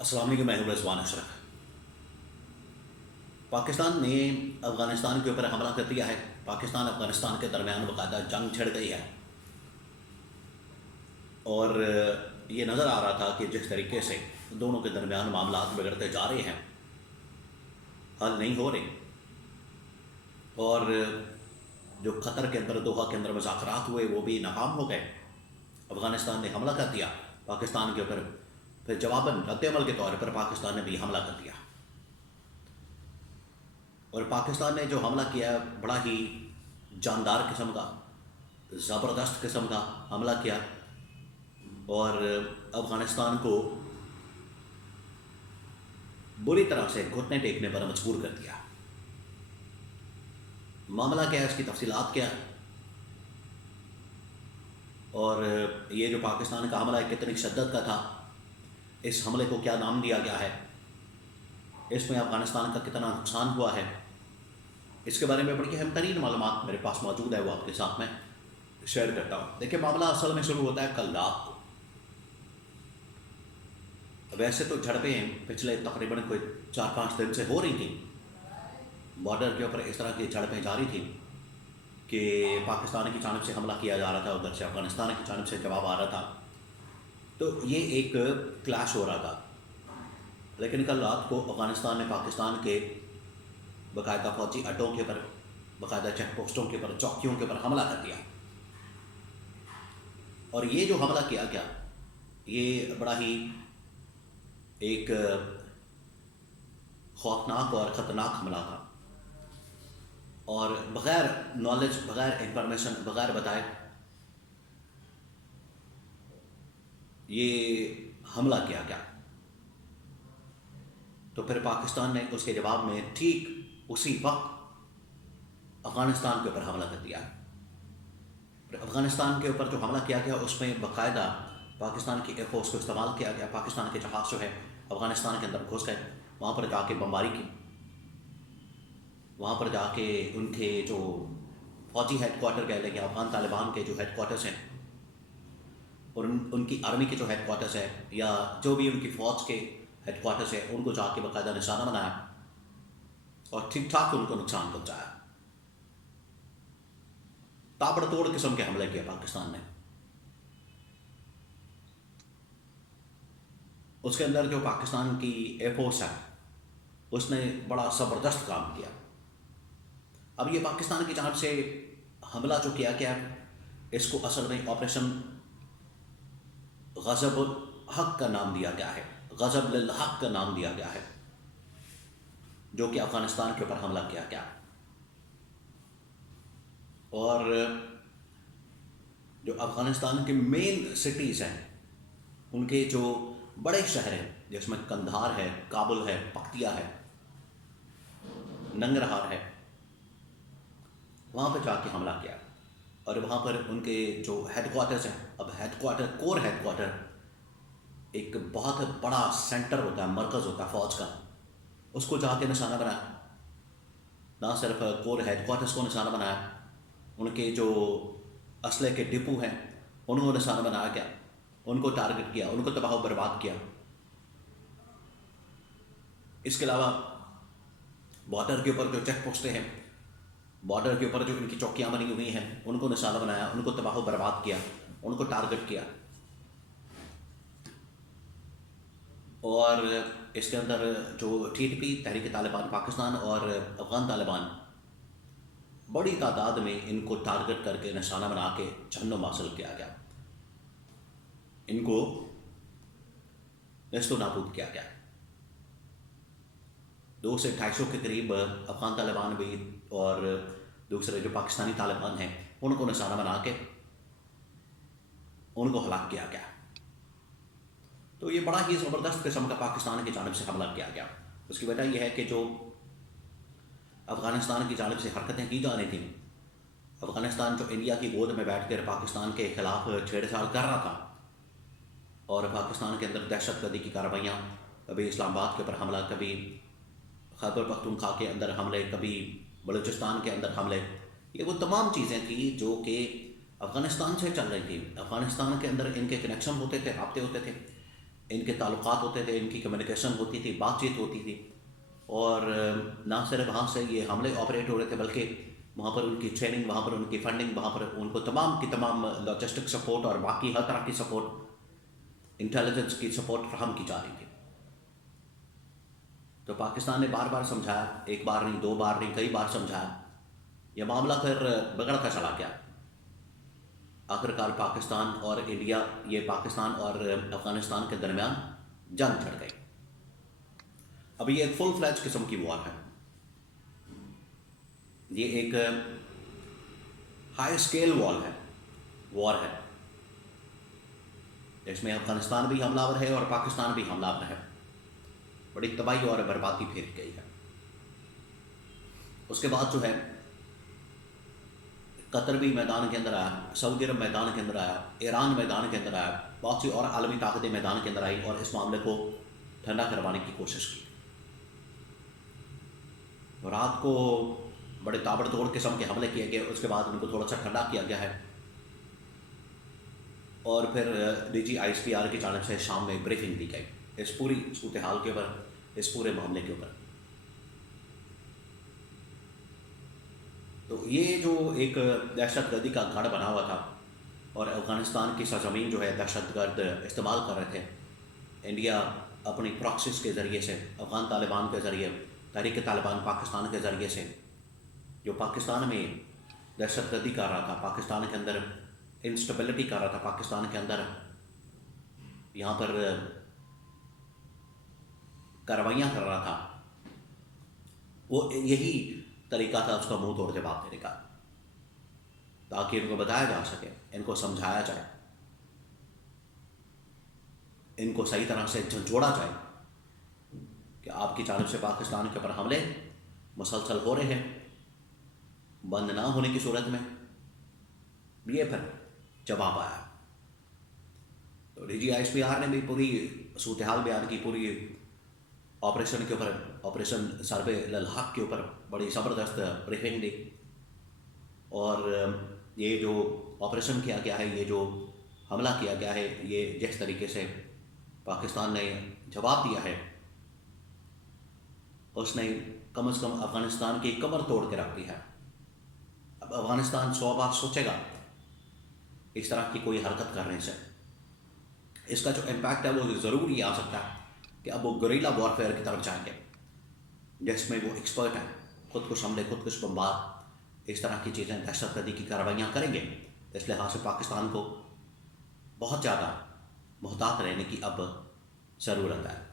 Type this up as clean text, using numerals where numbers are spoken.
अस्सलाम वालेकुम, मैं हूं रिजवान अशरफ। पाकिस्तान ने अफ़गानिस्तान के ऊपर हमला कर दिया है। पाकिस्तान अफ़गानिस्तान के दरमियान बाकायदा जंग छिड़ गई है और ये नज़र आ रहा था कि जिस तरीके से दोनों के दरमियान मामला बिगड़ते जा रहे हैं, हल नहीं हो रहे। और जो कतर के अंदर, दोहा के अंदर मुज़ाकरात हुए वो भी नाकाम हो गए। अफ़गानिस्तान ने हमला कर दिया पाकिस्तान के ऊपर, फिर जवाबन रद्दअमल के तौर पर पाकिस्तान ने भी हमला कर दिया। और पाकिस्तान ने जो हमला किया बड़ा ही जानदार किस्म का, ज़बरदस्त किस्म का हमला किया और अफ़गानिस्तान को बुरी तरह से घुटने टेकने पर मजबूर कर दिया। मामला क्या है, इसकी तफसीलात क्या है और ये जो पाकिस्तान का हमला है कितनी शिद्दत का था, इस हमले को क्या नाम दिया गया है, इसमें अफ़गानिस्तान का कितना नुकसान हुआ है, इसके बारे में बड़ी अहम तरीन मालूमात मेरे पास मौजूद है, वो आपके साथ में शेयर करता हूँ। देखिए, मामला असल में शुरू होता है कल रात को। वैसे तो झड़पें पिछले तकरीबन कोई 4-5 दिन से हो रही थी। बॉर्डर के ऊपर इस तरह की झड़पें जारी थी कि पाकिस्तान की जानिब से हमला किया जा रहा था, उधर से अफ़गानिस्तान की जानिब से जवाब आ रहा था, तो ये एक क्लैश हो रहा था। लेकिन कल रात को अफ़गानिस्तान ने पाकिस्तान के बाकायदा फौजी अड्डों के ऊपर, बाकायदा चेक पोस्टों के ऊपर, चौकियों के ऊपर हमला कर दिया। और ये जो हमला किया गया, ये बड़ा ही एक खौफनाक और ख़तरनाक हमला था और बग़ैर नॉलेज, बग़ैर इंफॉर्मेशन, बग़ैर बताए ये हमला किया गया। तो फिर पाकिस्तान ने उसके जवाब में ठीक उसी वक्त अफ़गानिस्तान के ऊपर हमला कर दिया। अफ़गानिस्तान के ऊपर जो हमला किया गया उसमें बाकायदा पाकिस्तान की एयरफोर्स को इस्तेमाल किया गया। पाकिस्तान के जहाज़ जो है अफ़गानिस्तान के अंदर घुस गए, वहाँ पर जाके बमबारी की, वहाँ पर जाके उनके जो फौजी हेडक्वार्टर कह लें या अफ़गान तालिबान के जो हेडक्वार्टर्स हैं और उनकी आर्मी के जो हेडक्वार्टर्स है या जो भी उनकी फ़ौज के हेडक्वार्टर्स है, उनको जाके बाकायदा निशाना बनाया और ठीक ठाक उनको नुकसान पहुँचाया। ताबड़तोड़ किस्म के हमले किए पाकिस्तान ने। उसके अंदर जो पाकिस्तान की एयरफोर्स है उसने बड़ा ज़बरदस्त काम किया। अब ये पाकिस्तान की जानिब से हमला जो किया गया, इसको असल में ऑपरेशन ग़ज़ब हक़ का नाम दिया गया है, ग़ज़ब लिल हक़ का नाम दिया गया है, जो कि अफ़गानिस्तान के ऊपर हमला किया गया। और जो अफ़गानिस्तान के मेन सिटीज़ हैं, उनके जो बड़े शहर हैं जिसमें कंधार है, काबुल है, पख्तिया है, नंगरहार है, वहाँ पर जाके हमला किया। और वहाँ पर उनके जो हेडक्वार्टर्स हैं, अब हेडक्वार्टर, कोर हेडक्वार्टर एक बहुत बड़ा सेंटर होता है, मरकज़ होता है फ़ौज का, उसको जाके निशाना बनाया। ना सिर्फ कोर हेडक्वार्टर्स को निशाना बनाया, उनके जो असले के डिपो हैं उनको निशाना बनाया गया, उनको टारगेट किया, उनको तबाह बर्बाद किया। इसके अलावा बॉर्डर के ऊपर जो चेक पोस्टें हैं, बॉर्डर के ऊपर जो इनकी चौकियाँ बनी हुई हैं, उनको निशाना बनाया, उनको तबाह बर्बाद किया, उनको टारगेट किया। और इसके अंदर जो TTP, तहरीक तालिबान पाकिस्तान और अफ़गान तालिबान, बड़ी तादाद में इनको टारगेट करके निशाना बना के जहन्नुम हासिल किया गया, इनको नेस्तो नाबूद किया गया। 200 से 250 के करीब अफ़गान तालिबान भी और दूसरे जो पाकिस्तानी तालिबान हैं उनको निशाना बना के उनको हलाक किया गया। तो ये बड़ा ही ज़बरदस्त किस्म का पाकिस्तान की जानिब से हमला किया गया। उसकी वजह यह है कि जो अफ़गानिस्तान की जानिब से हरकतें की जा रही थी, अफ़गानिस्तान जो इंडिया की गोद में बैठ कर पाकिस्तान के ख़िलाफ़ छेड़छाड़ कर रहा था और पाकिस्तान के अंदर दहशतगर्दी की कार्रवाइयाँ, कभी इस्लामाबाद के ऊपर हमला, कभी खैबर पख्तूनख्वा के अंदर हमले, कभी बलूचिस्तान के अंदर हमले, ये वो तमाम चीज़ें थी जो कि अफ़गानिस्तान से चल रही थी। अफ़गानिस्तान के अंदर इनके कनेक्शन होते थे, राब्ते होते थे। इनके ताल्लुकात होते थे, इनकी कम्युनिकेशन होती थी, बातचीत होती थी। और ना सिर्फ वहाँ से ये हमले ऑपरेट हो रहे थे, बल्कि वहाँ पर उनकी ट्रेनिंग, वहाँ पर उनकी फंडिंग, वहाँ पर उनको तमाम की तमाम लॉजिस्टिक सपोर्ट और बाकी हर तरह की सपोर्ट, इंटेलिजेंस की सपोर्ट फ्राहम की जा रही थी। तो पाकिस्तान ने बार बार समझाया, एक बार नहीं, दो बार नहीं, कई बार समझाया। यह मामला फिर बिगड़ता चला गया। आखिरकार पाकिस्तान और इंडिया, ये पाकिस्तान और अफगानिस्तान के दरमियान जंग छिड़ गई। अभी ये एक फुल फ्लैज किस्म की वॉर है, ये एक हाई स्केल वॉर है। इसमें अफगानिस्तान भी हमलावर है और पाकिस्तान भी हमलावर है। बड़ी तबाही और बर्बादी फेर गई है। उसके बाद जो है कतर भी मैदान के अंदर आया, सऊदी अरब मैदान के अंदर आया, ईरान मैदान के अंदर आया, बहुत सी और आलमी ताकतें मैदान के अंदर आई और इस मामले को ठंडा करवाने की कोशिश की। रात को बड़े ताबड़तोड़ किस्म के हमले किए गए, उसके बाद उनको थोड़ा सा ठंडा किया गया है और फिर DGISPR की जानिब से शाम में ब्रीफिंग दी गई इस पूरी सूरत हाल के ऊपर, इस पूरे मामले के ऊपर। तो ये जो एक दहशतगर्दी का गढ़ बना हुआ था और अफ़गानिस्तान की सरजमीन जो है दहशतगर्द इस्तेमाल कर रहे थे, इंडिया अपनी प्रॉक्सिस के ज़रिए से, अफ़गान तालिबान के ज़रिए, तहरीक तालिबान पाकिस्तान के ज़रिए से जो पाकिस्तान में दहशतगर्दी कर रहा था, पाकिस्तान के अंदर इंस्टेबिलिटी कर रहा था, पाकिस्तान के अंदर यहाँ पर कार्रवाइयाँ कर रहा था, वो यही तरीका था उसका मुंह तोड़ जवाब देने का, ताकि इनको बताया जा सके, इनको समझाया जाए, इनको सही तरह से झंझोड़ा जाए कि आपकी जानिब से पाकिस्तान के ऊपर हमले मुसलसल हो रहे हैं। बंद ना होने की सूरत में ये फिर जवाब आया। तो DGISPR ने भी पूरी सूरत हाल बयान की, पूरी ऑपरेशन के ऊपर, ऑपरेशन सर्वे लल्हाक के ऊपर बड़ी ज़बरदस्त ब्रीफिंग दी। और ये जो ऑपरेशन किया गया है, ये जो हमला किया गया है, ये जिस तरीके से पाकिस्तान ने जवाब दिया है, उसने कम से कम अफ़गानिस्तान की कमर तोड़ के रख दी है। अब अफ़गानिस्तान 100 बार सोचेगा इस तरह की कोई हरकत करने से। इसका जो इम्पैक्ट है वो ज़रूर ये आ सकता है कि अब वो गुरिल्ला वॉरफेयर की तरफ जाएंगे, जिसमें वो एक्सपर्ट हैं, खुदकुश हमले, खुदकुश बमबाद, इस तरह की चीज़ें, दहशतगर्दी की कार्रवाइयाँ करेंगे। इस लिहाज से पाकिस्तान को बहुत ज़्यादा मुहतात रहने की अब ज़रूरत है।